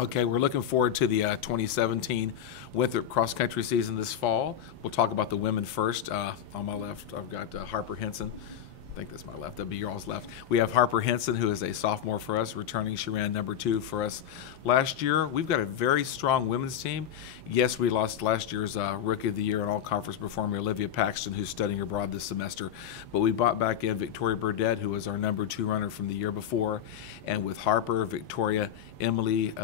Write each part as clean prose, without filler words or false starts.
Okay, we're looking forward to the 2017 Winthrop cross country season this fall. We'll talk about the women first. On my left, I've got Harper Henson. I think that's my left. That'd be your all's left. We have Harper Henson, who is a sophomore for us, returning. She ran number 2 for us last year. We've got a very strong women's team. Yes, we lost last year's Rookie of the Year and all-conference performer, Olivia Paxton, who's studying abroad this semester. But we brought back in Victoria Burdett, who was our number 2 runner from the year before. And with Harper, Victoria, Emily,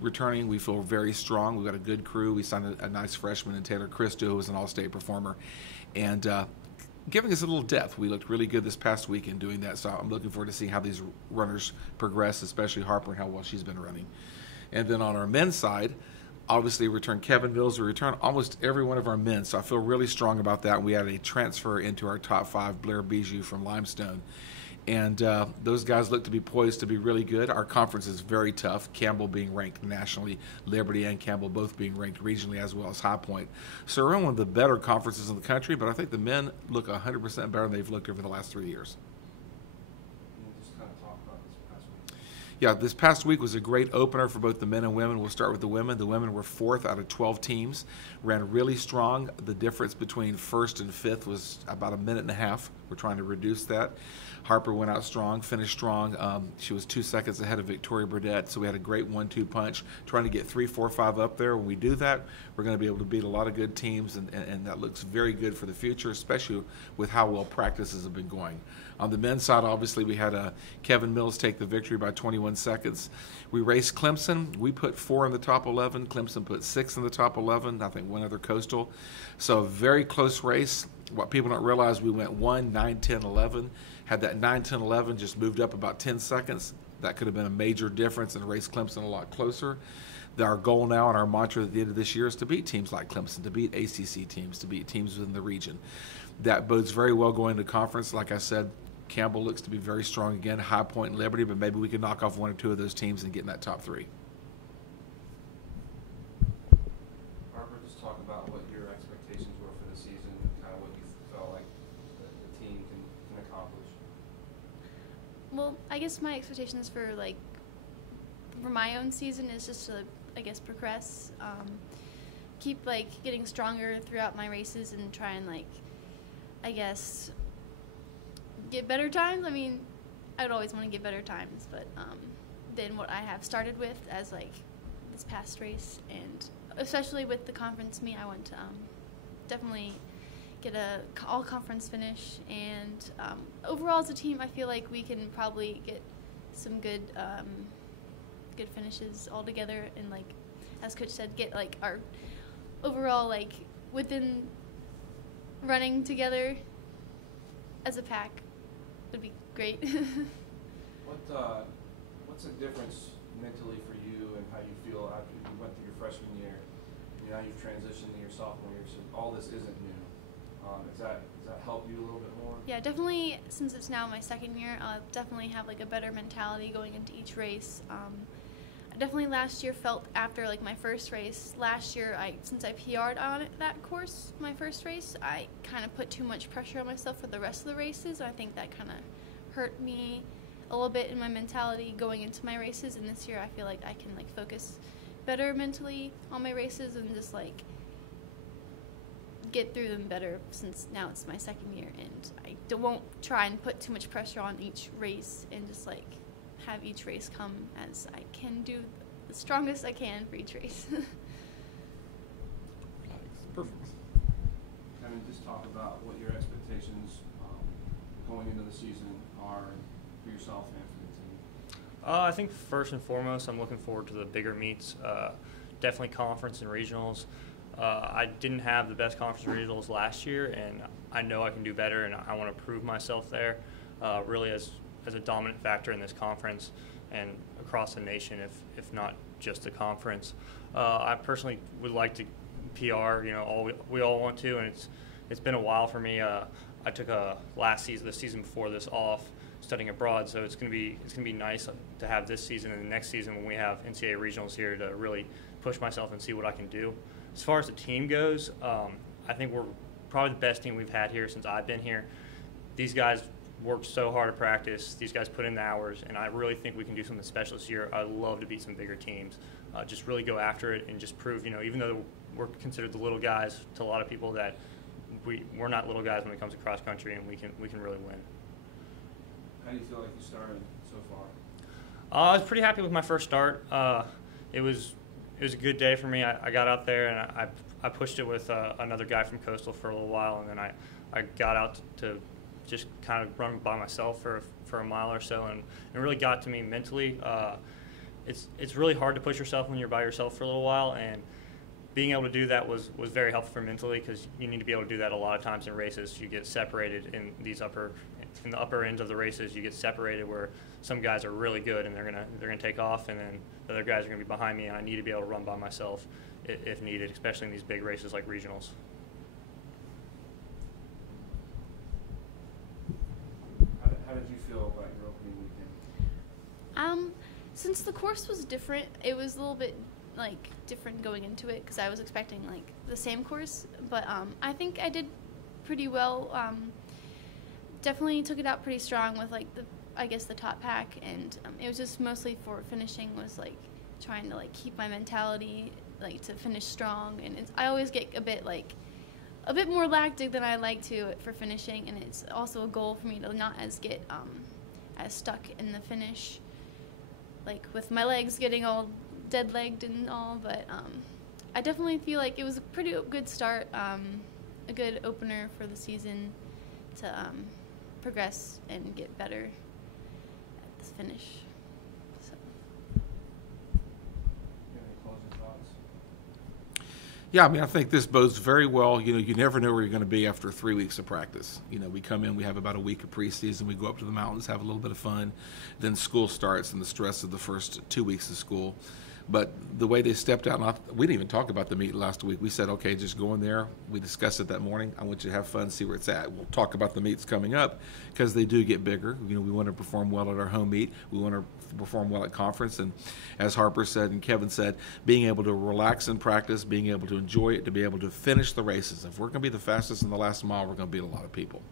returning, we feel very strong. We've got a good crew. We signed a nice freshman in Taylor Christo, who was an all-state performer, and giving us a little depth. We looked really good this past week in doing that, so I'm looking forward to see how these runners progress, especially Harper and how well she's been running. And then on our men's side, obviously returned Kevin Mills. We returned almost every one of our men, so I feel really strong about that. We had a transfer into our top 5, Blair Bijou from Limestone. And those guys look to be poised to be really good. Our conference is very tough, Campbell being ranked nationally, Liberty and Campbell both being ranked regionally as well as High Point. So we're in one of the better conferences in the country, but I think the men look 100% better than they've looked over the last 3 years. Just kind of talk about this past week. Yeah, this past week was a great opener for both the men and women. We'll start with the women. The women were 4th out of 12 teams, ran really strong. The difference between 1st and 5th was about a minute and a half. We're trying to reduce that. Harper went out strong, finished strong. She was 2 seconds ahead of Victoria Burdett, so we had a great 1-2 punch, trying to get 3, 4, 5 up there. When we do that, we're going to be able to beat a lot of good teams, and that looks very good for the future, especially with how well practices have been going. On the men's side, obviously, we had Kevin Mills take the victory by 21 seconds. We raced Clemson. We put 4 in the top 11. Clemson put 6 in the top 11. I think one other coastal. So a very close race. What people don't realize, we went 1, 9, 10, 11. Had that 9, 10, 11 just moved up about 10 seconds, that could have been a major difference and raced Clemson a lot closer. Our goal now and our mantra at the end of this year is to beat teams like Clemson, to beat ACC teams, to beat teams within the region. That bodes very well going to conference. Like I said, Campbell looks to be very strong again, High Point and Liberty, but maybe we can knock off 1 or 2 of those teams and get in that top 3. Harper, just talk about what your expectations were for the season, kind of what you felt like the team can accomplish. Well, I guess my expectations for my own season is just to, I guess, progress, keep getting stronger throughout my races and try and I guess get better times. I mean, I would always want to get better times, but than what I have started with as this past race, and especially with the conference meet, I want to definitely get a all-conference finish, and overall as a team, I feel like we can probably get some good good finishes all together, and as Coach said, get our overall within running together as a pack would be great. What's the difference mentally for you and how you feel after you went through your freshman year? Now you've transitioned to your sophomore year, so all this isn't new. Does that help you a little bit more? Yeah, definitely. Since it's now my second year, I'll definitely have a better mentality going into each race. I definitely last year felt after my first race. Last year, since I PR'd on that course, my first race, I kind of put too much pressure on myself for the rest of the races. I think that kind of hurt me a little bit in my mentality going into my races. And this year, I feel like I can focus better mentally on my races and just get through them better, since now it's my second year, and I won't try and put too much pressure on each race, and just have each race come as I can do the strongest I can for each race. Perfect. Kevin, just talk about what your expectations going into the season are for yourself and for the team. I think first and foremost, I'm looking forward to the bigger meets, definitely conference and regionals. I didn't have the best conference and regionals last year, and I know I can do better, and I want to prove myself there, really as a dominant factor in this conference and across the nation, if not just the conference. I personally would like to PR. We all want to, and it's been a while for me. I took the season before this off, studying abroad, so it's gonna be nice to have this season and the next season when we have NCAA regionals here to really push myself and see what I can do. As far as the team goes, I think we're probably the best team we've had here since I've been here. These guys worked so hard at practice. These guys put in the hours, and I really think we can do something special this year. I'd love to beat some bigger teams. Just really go after it and just prove, even though we're considered the little guys to a lot of people, that we're not little guys when it comes to cross country, and we can really win. How do you feel like you started so far? I was pretty happy with my first start. It was a good day for me. I got out there and I pushed it with another guy from Coastal for a little while, and then I got out to just kind of run by myself for a mile or so, and it really got to me mentally. It's really hard to push yourself when you're by yourself for a little while, and being able to do that was very helpful for mentally, because you need to be able to do that a lot of times in races. You get separated in the upper ends of the races. You get separated where some guys are really good and they're gonna take off, and then the other guys are gonna be behind me, and I need to be able to run by myself if needed, especially in these big races like regionals. How did you feel about your opening weekend? Since the course was different, it was a little bit different going into it, because I was expecting the same course, but I think I did pretty well. Definitely took it out pretty strong with the top pack, and it was just mostly for finishing was trying to keep my mentality to finish strong, and I always get a bit more lactic than I like to for finishing, and it's also a goal for me to not get as stuck in the finish, with my legs getting all dead-legged and all. But I definitely feel like it was a pretty good start, a good opener for the season to progress and get better at the finish. So. You have any closing thoughts? Yeah, I think this bodes very well. You never know where you're going to be after 3 weeks of practice. We come in, we have about a week of preseason, we go up to the mountains, have a little bit of fun. Then school starts and the stress of the first 2 weeks of school. But the way they stepped out, we didn't even talk about the meet last week. We said, okay, just go in there. We discussed it that morning. I want you to have fun, see where it's at. We'll talk about the meets coming up, because they do get bigger. We want to perform well at our home meet. We want to perform well at conference. And as Harper said and Kevin said, being able to relax in practice, being able to enjoy it, to be able to finish the races. If we're going to be the fastest in the last mile, we're going to beat a lot of people.